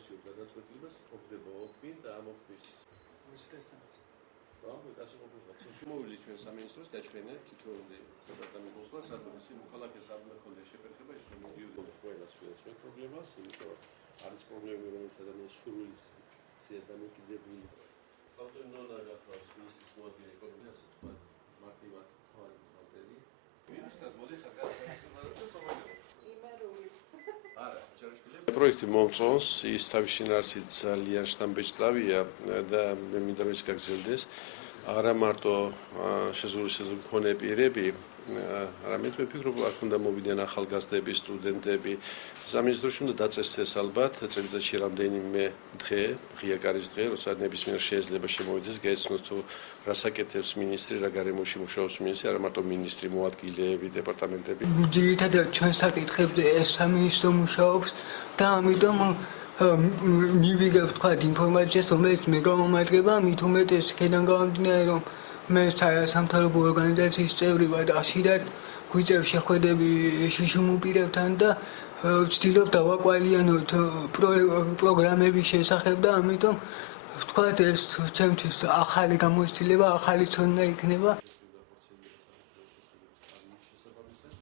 ემოციურ გადაწყვეტილებას ყოფდება ოფინ და ამ ოფის შემოვილი ჩვენ სამინისტროს გაჩვენე თითოეული დეპარტამენტის მოსვლა სადაც მოქალაქეს არ უნდა ქონდეს შეფერხება ის რომ მოდიოდა ყველას შეეცვეთ პრობლემას იმიტომ რომ არის პრობლემები რომელიც ადამიანის სურვილის დამოკიდებული ავტონომია გახლავს ის მოდი ეკონომიკას თქვა მარტივად თქვა მარტივი მინისტრად მოდიხარ გასაუბრებლად პროექტი მომწონს ის თავის შინაარსით ძალიან შთამბეჭდავია და მე მინდა რომ ის გაგრძელდეს არა მარტო შესაძლებელი მქონე პირები არამედ ვფიქრობ აქ უნდა მოვიდნენ ახალგაზრდები სტუდენტები სამინისტროში უნდა დაწესდეს ალბათ წელიწადში რამდენიმე დღე ღია კარის დღე როცა ნებისმიერ შეიძლება შემოვიდეს გაეცნოს თუ რას აკეთებს მინისტრი რა გარემოში მუშაობს მინისტრი არა მარტო მინისტრი მოადგილეები დეპარტამენტები ძირითადად ჩვენ საკითხებზე ეს სამინისტრო მუშაობს და ამიტომ მივიღებ თქვა ინფორმაციას რომელიც მე გამომადგება მით უმეტეს იქიდან გამომდინარე რომ მე სამთავრობო ორგანიზაციის წევრი ვარ და ხშირად გვიწევ შეხვედრები შუშუმ პირებთან და ვცდილობ დავაკვალიანოთ პროგრამების შესახებ და ამიტომ თქვა ეს ჩემთვის ახალი გამოცდილება ახალი ცოდნა იქნება